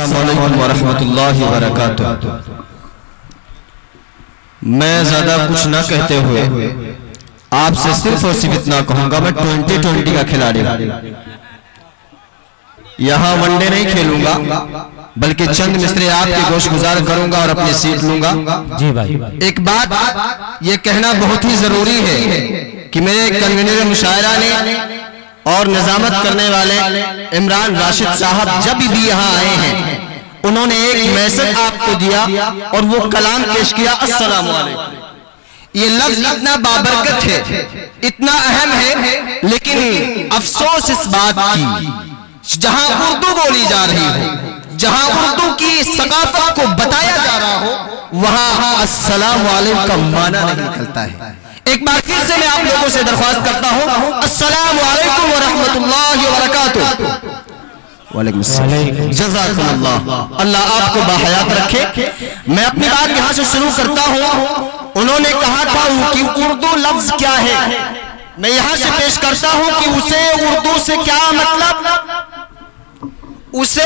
अस्सलामु अलैकुम व रहमतुल्लाहि व बरकातुहू। मैं ज्यादा कुछ न कहते हुए आपसे सिर्फ और सिर्फ इतना कहूंगा, मैं 2020 का खिलाड़ी यहाँ वनडे नहीं खेलूंगा, बल्कि चंद मिसरे आपके गोश गुजार करूंगा और अपनी सीट लूंगा। जी भाई, एक बात ये कहना बहुत ही जरूरी है कि मेरे कन्वीनर मुशायरा ने और निजामत करने वाले इमरान राशिद साहब जब भी यहाँ आए हैं, उन्होंने एक मैसेज आपको दिया और वो कलाम पेश किया, अस्सलामु अलैकुम। ये लफ्ज इतना बाबरकत है, इतना अहम है, लेकिन अफसोस इस बात की जहां उर्दू बोली जा रही हो, जहां उर्दू की सकाफत को बताया जा रहा हो, वहां अस्सलामु अलैकुम का माना नहीं निकलता है। एक बार फिर से मैं आप लोगों से दरख्वास्त करता हूं, अस्सलामु अलैकुम व रहमतुल्लाहि व बरकातुहू। वालेकुम अस्सलाम, जज़ाकुमुल्लाह। अल्लाह आपको बाहयात रखे। मैं अपनी बात यहां से शुरू करता हूं। उन्होंने कहा था कि उर्दू लफ्ज क्या है, मैं यहां से पेश करता हूं कि उसे उर्दू से क्या मतलब, उसे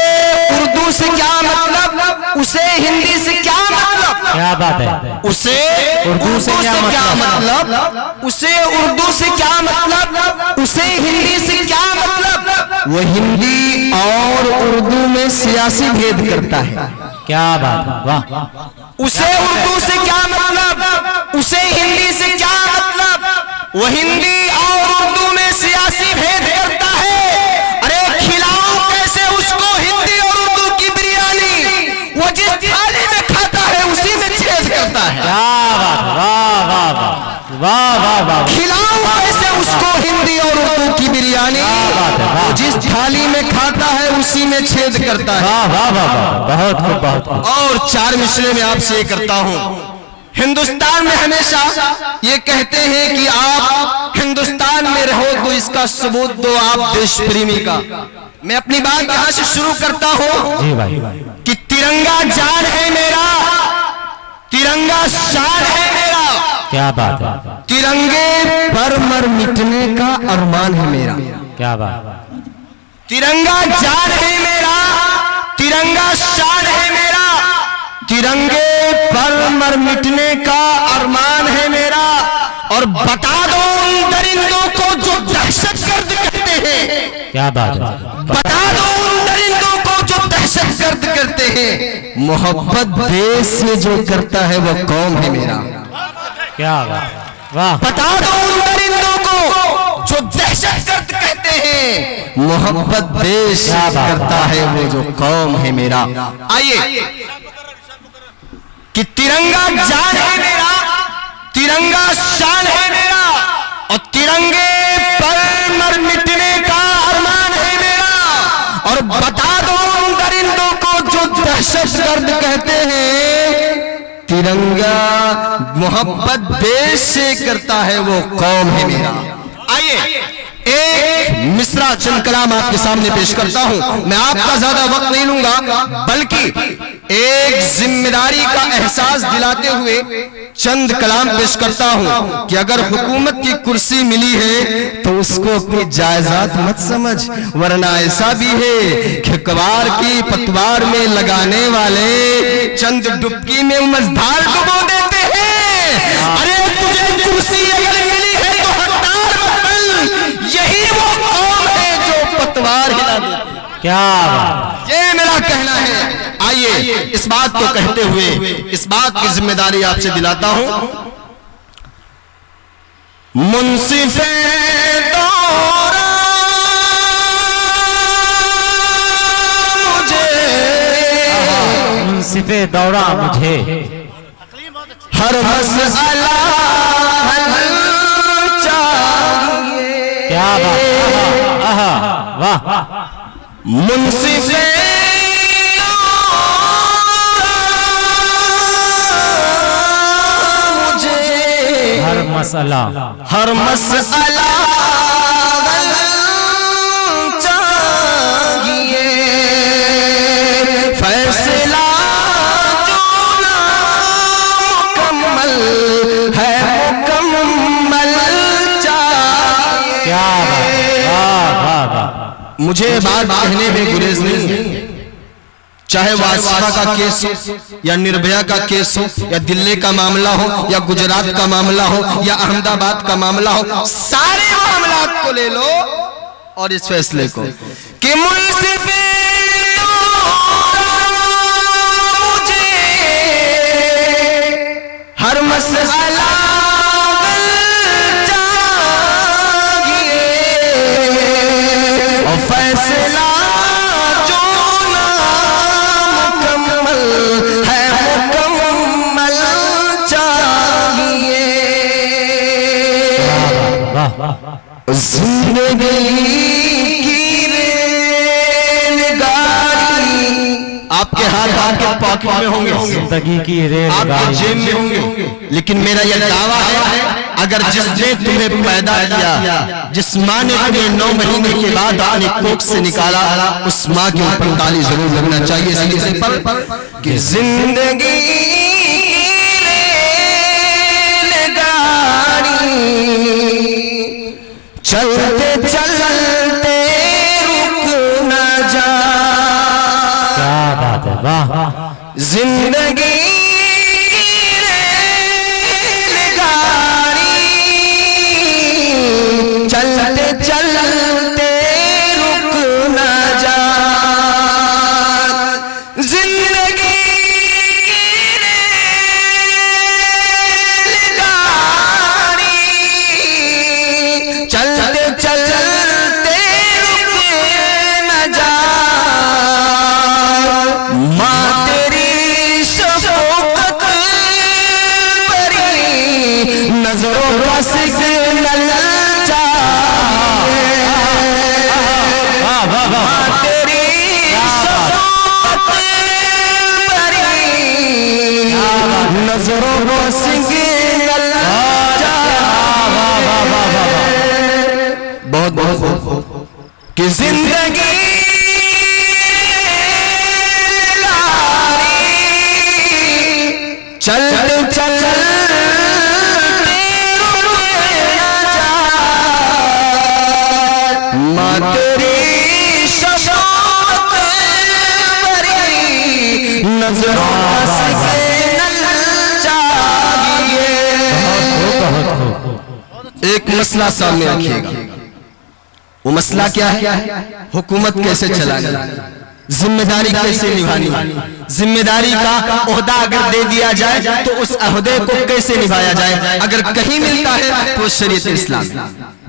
उर्दू से क्या मतलब, उसे हिंदी से क्या मतलब, क्या बात है, उसे उर्दू से क्या मतलब, उसे उर्दू से क्या मतलब, उसे हिंदी से क्या मतलब। वो हिंदी और उर्दू में सियासी भेद करता है। क्या बात है, वाह। उसे उर्दू से क्या मतलब, उसे हिंदी से क्या मतलब, वो हिंदी और उर्दू में सियासी भेद करता है। अरे खिलाओ कैसे उसको हिंदी और उर्दू की बिरयानी, वो जिस थाली में खाता है उसी में छेद करता है। क्या बात, वाह वाह वाह वाह वाह वाह। खिलाओ कैसे उसको हिंदी और उर्दू की बिरयानी, वो जिस थाली में खाता है उसी में छेद करता है। वाह वाह वाह, बहुत खूब, बहुत खूब। और चार मिसरे में आपसे ये करता हूं, हिंदुस्तान में हमेशा ये कहते हैं कि आप हिंदुस्तान में रहो तो इसका सबूत दो आप देश प्रेमी का। मैं अपनी बात यहां से शुरू करता हूं जी भाई, कि तिरंगा जान है मेरा, तिरंगा शान है मेरा। क्या बात है, तिरंगे पर मर मिटने का अरमान है मेरा। क्या बात, तिरंगा जान है मेरा, तिरंगा शान है मेरा, तिरंगे पर मर मिटने का अरमान है मेरा। और बता दो उन दरिंदों को जो दहशतगर्द कहते हैं, क्या बात है, बता दो उन दरिंदों को जो दहशतगर्द करते हैं, मोहब्बत देश से जो करता है वो कौम है मेरा। क्या बात, वाह। बता दो उन दरिंदों को जो दहशतगर्द कहते हैं, मोहब्बत देश से करता है वो जो कौम है मेरा। आइए कि तिरंगा जान है मेरा, तिरंगा शान है मेरा, और तिरंगे पर मर मिटने का अरमान है मेरा। और बता दो उन दरिंदों को जो दहशतगर्द कहते हैं, तिरंगा मोहब्बत देश से करता है वो कौम है मेरा। आइए एक मिसरा चंद कलाम आपके सामने पेश करता हूं। मैं आपका ज्यादा वक्त नहीं लूंगा, बल्कि एक जिम्मेदारी का एहसास दिलाते हुए चंद कलाम पेश करता हूं कि अगर हुकूमत की कुर्सी मिली है तो उसको अपनी जायदाद मत समझ, वरना ऐसा भी है कि कबार की पतवार में लगाने वाले चंद डुबकी में मझधार डुबो देते हैं। अरे तुझे कुर्सी अगर मिली है तो हकदार मत बन, यही वो कौम है जो पतवार हिला देती है। क्या बात, ये मेरा कहना है। आइए इस बात को कहते हुए इस बात की जिम्मेदारी आपसे दिलाता हूं, मुंसिफे दौरा मुझे, मुंसिफे दौरा मुझे, हर मसला चाहिए। क्या बात, आहा, वाह। मुंसिफे हर मसला, हर मसला चाहिए, फैसला जो ना मुकम्मल है मुकम्मल चाहिए। क्या बात, वाह वाह वाह। मुझे बात कहने में गुरेज नहीं है, चाहे वासवा का केस हो या निर्भया का केस हो या दिल्ली का मामला हो या गुजरात का मामला हो या अहमदाबाद का मामला हो, सारे मामलात को ले लो और इस फैसले को कि मुझसे हर मसला चाहिए और फैसला जो नामुकम्मल है मुकम्मल चाहिए। जिंदगी की रेलगाड़ी आपके हाथ आपके पॉकेट में होंगे, जिंदगी की रेलगाड़ी आपके जेब में होंगे, लेकिन मेरा यह दावा है अगर जिसने तुम्हें पैदा किया, जिस माँ ने तुम्हें 9 महीने के बाद अपने कोख से निकाला, उस माँ के ऊपर ताली जरूर लगना चाहिए इस पर कि जिंदगी चलते चलते रुक न जा। क्या बात है, वाह। जिंदगी रेलगाड़ी चलते चलते रुक न जा। जिंदगी चलते चलते रुक न जा। माँ तेरी शफकत भरी नजरों का सिग्नल चाहिए। माँ तेरी शफकत भरी नजरों का सिग्नल बहुत बहुत कि जिंदगी चलते चलते माँ तेरी शफकत भरी नजरों का सिग्नल चाहिए। एक मसला सामने रखिएगा, वो मसला क्या है? हुकूमत कैसे चलानी, जिम्मेदारी कैसे निभानी, जिम्मेदारी का ओहदा अगर दे दिया जाए तो उस ओहदे को कैसे निभाया जाए। अगर कहीं मिलता है तो शरीयत इस्लाम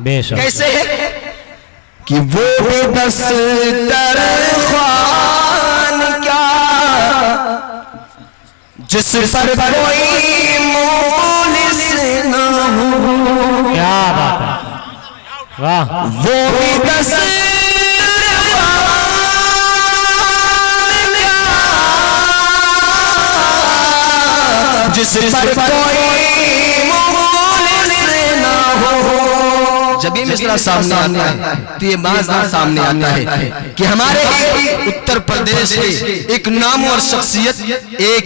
कैसे है कि वो बस तरख्वान क्या जिस पर कोई मुखलिस न हो। क्या बात है, वाह। वो भी बस जिस पर कोई मुखलिस न हो। जब ये मसला सामने आता है तो ये बात सामने आता है कि हमारे उत्तर प्रदेश के एक नामवर शख्सियत एक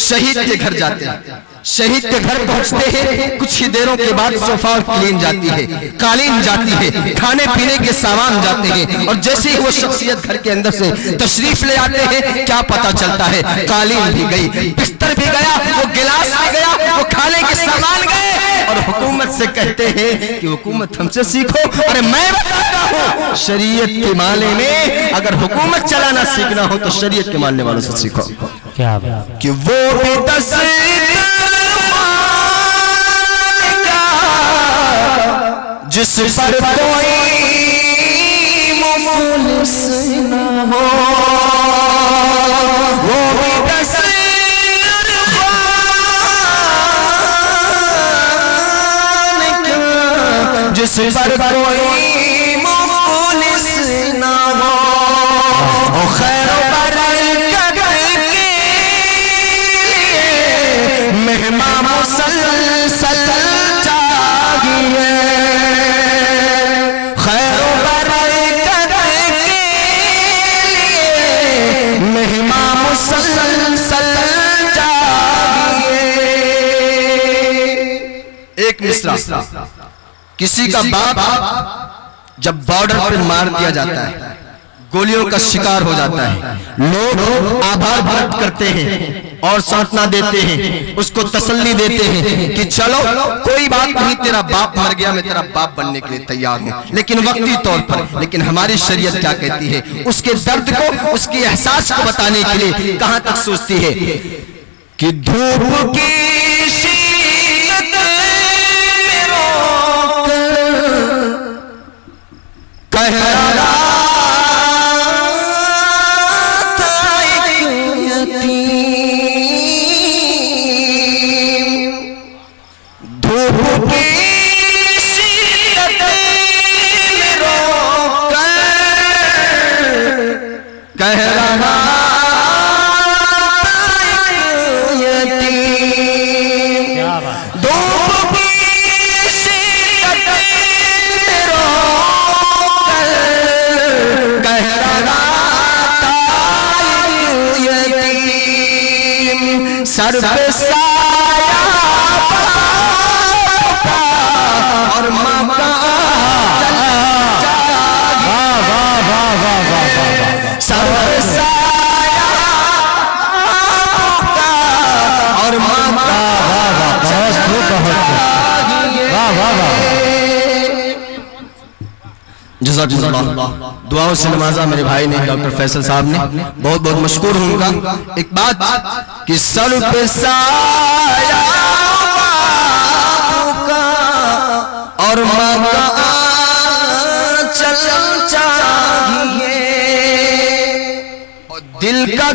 शहीद के घर जाते हैं। शहीद के घर पहुंचते हैं, कुछ ही देरों के बाद सोफा क्लीन जाती है, कालीन जाती है, खाने पीने के सामान जाते हैं, और जैसे ही वो शख्सियत घर के अंदर से तशरीफ ले आते हैं क्या पता चलता है कालीन भी गई, बिस्तर भी गया, वो गिलास भी गया, वो खाने के सामान गए। और हुकूमत से कहते हैं कि हुकूमत हमसे सीखो। अरे मैं बताता हूँ शरीयत के मामले में अगर हुकूमत चलाना सीखना हो तो शरीयत के मानने वालों से सीखो। क्या बात कि वो भी जिस पर कोई मुखलिस न हो। वो भी जिस पर कोई मुखलिस न हो। खैर बरकत के मेहमान मुसलसल चाहिए। खैर बरकत के मेहमान मुसलसल चाहिए। एक मिसरा, किसी का बाप जब बॉर्डर पर मार दिया जाता है, गोलियों का शिकार हो जाता है। लोग आभार व्यक्त करते हैं और सांत्वना देते हैं, उसको तसल्ली देते हैं कि चलो कोई बात नहीं, तेरा बाप मर गया, मैं तेरा बाप बनने के लिए तैयार हूं, लेकिन वक्ती तौर पर। लेकिन हमारी शरीयत क्या कहती है? उसके दर्द को, उसके एहसास को बताने के लिए कहां तक सोचती है कि धूप की शीतत में रोकर कह रहा सर पे साया और माँ का सर पे साया और माँ दुआओं से नवाजा मेरे भाई ने, डॉक्टर फैसल साहब ने, बहुत बहुत मशकूर हूं उनका। एक बात कि सर पे साया और माँ का चल चाहिए और दिल का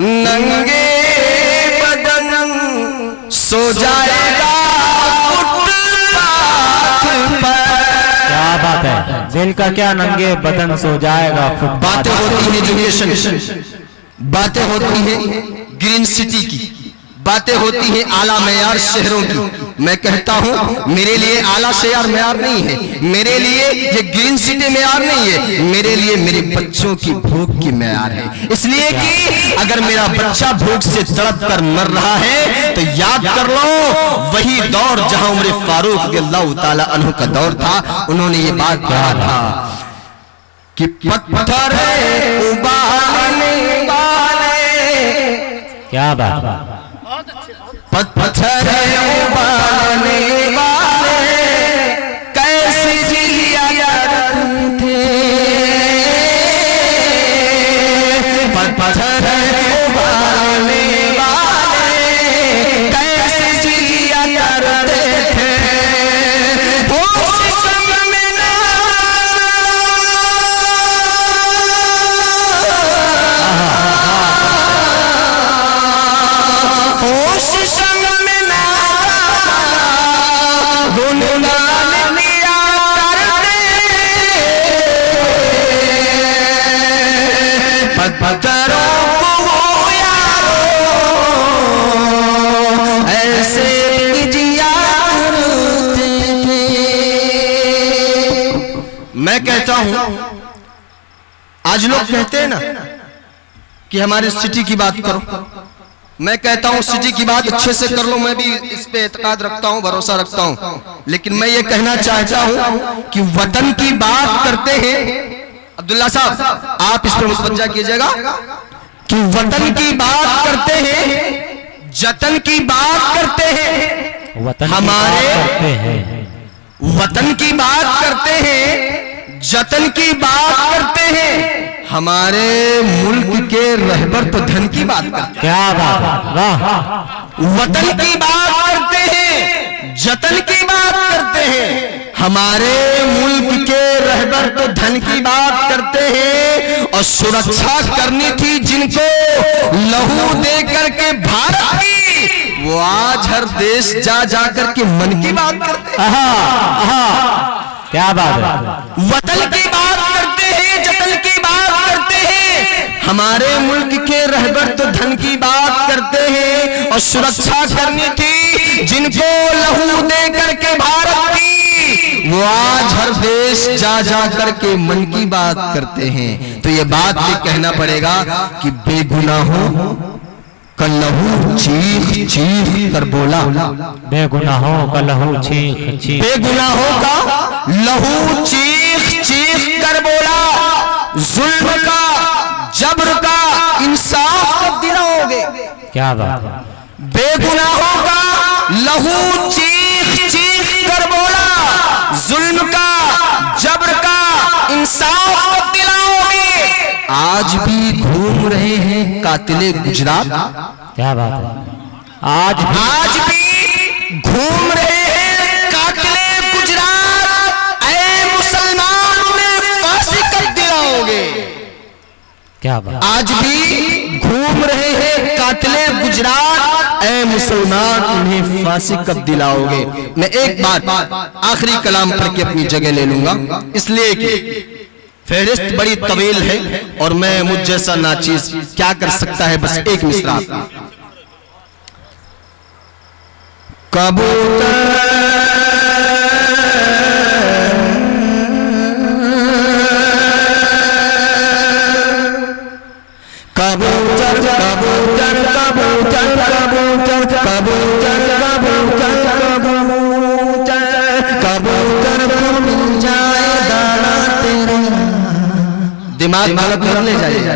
नंगे बदन सो जाएगा। दिल का क्या नंगे बदन सो जाएगा। बातें होती है एजुकेशन, बातें होती है ग्रीन सिटी की, बातें होती है आला मेयार शहरों की। मैं कहता हूं मेरे लिए आला शहर मेयार नहीं है, मेरे लिए ये ग्रीन सिटी मेयार नहीं है, मेरे लिए मेरे बच्चों की भूख की मेयार है। इसलिए कि अगर मेरा बच्चा भूख से तड़प कर मर रहा है तो याद कर लो वही दौर जहां उमर फारूक रज़ियल्लाहु ताला अन्हु का दौर था। उन्होंने ये बात कहा था कि पत्थर उबालने वाले, क्या बात, पत्थर उबालने वाले कैसे जिया करते थे, पत्थर उबालने वाले कैसे जिया करते थे। मैं कहता हूं आज लोग कहते हैं ना कि हमारे सिटी की बात करो, मैं कहता हूं सिटी की बात अच्छे से कर लो, मैं भी इस पे एतकाद रखता हूं, भरोसा रखता हूं। लेकिन मैं ये कहना चाहता हूं कि वतन की बात करते हैं, अब्दुल्ला साहब आप इस पर मुतवज्जा कीजिएगा, कि वतन की बात करते हैं, जतन की बात करते हैं, हमारे वतन की बात करते हैं, जतन की बात करते हैं, हमारे मुल्क के रहबर तो धन की बात करते हैं। क्या बात, वाह। वतन की बात करते हैं, जतन की बात करते हैं, हमारे मुल्क के रहबर तो धन की बात करते हैं। और सुरक्षा करनी थी जिनको लहू दे करके भारत की, वो आज हर देश जा जा करके मन की बात करते हैं। क्या बात है। वतन की बात करते हैं, जतन की बात करते हैं, हमारे मुल्क के रहबर तो धन की बात करते हैं। और सुरक्षा करनी थी जिनको लहू दे करके भारत की, वो आज हर देश जा जा करके मन की बात करते हैं। तो ये बात भी कहना पड़ेगा कि बेगुनाहों का लहू चीख चीख कर बोला, बेगुनाहों का लहू चीख चीख, बेगुनाहों का लहू चीख चीख कर बोला, जुल्म का, जबर का इंसाफ कब दिलाओगे? क्या बात है। बेगुनाहों का लहू चीख चीख कर बोला, जुल्म का, जबर का इंसाफ कब दिलाओगे? आज भी घूम रहे हैं कातिले गुजरात। क्या बात है। आज भी घूम रहे हैं कातिले गुजरात। ऐ मुसलमान उन्हें फांसी कब दिलाओगे? क्या बात। आज भी घूम रहे हैं कातिले गुजरात। ऐ मुसलमान उन्हें फांसी कब दिलाओगे? मैं एक बात आखिरी कलाम पढ़ के अपनी जगह ले लूंगा, इसलिए कि फहरिस्त बड़ी तवील है और मैं मुझ जैसा नाचीज क्या कर सकता है। बस एक मिसरा कबूतर कबूतर कबूतर कबूतर कबूतर कबूतर कबूतर कबूतर को मिल जाए दाना तेरा। दिमाग गलत कर ले जाएगा।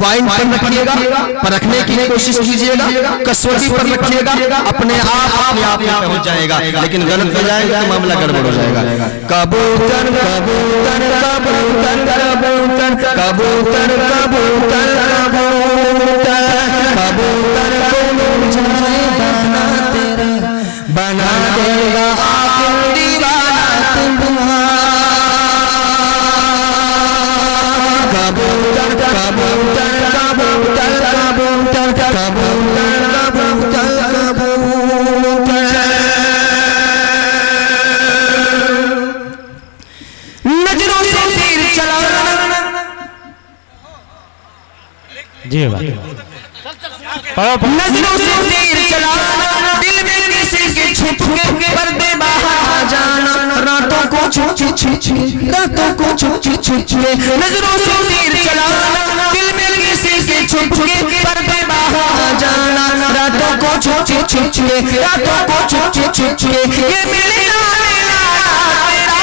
पॉइंट पर रखिएगा, परखने की कोशिश कीजिएगा, कसौटी पर रखिएगा, अपने आप में पहुंच जाएगा। लेकिन गलत हो जाएगा तो मामला गड़बड़ हो जाएगा। कबूतर कबूतर कबूतर कबूतर कबूतर कबूतर कबूतर को मिल जाए दाना तेरा, बना देगा आखिर दीवाना तुम्हारा। कबूतर कबूतर नजरों से तीर चलाना। जी बात। नजरों से तीर चलाना, दिल में किसी के छुप के पर्दे बाहर आ जाना, रातों को छुप छुप रातों को छुप छुप नजरों से तीर चलाना, दिल में किसी के छुप के पर्दे बाहर आ जाना, रातों को छुप छुप रातों को छुप छुप ये मिलना तेरा।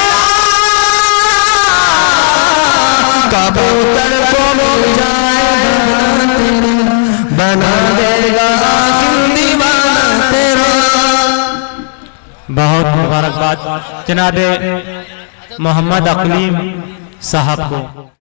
कबूतर को मिल जाए बना देगा आखिर दीवाना तेरा। बहुत मुबारकबाद जनाबे मोहम्मद अकलीम साहब को।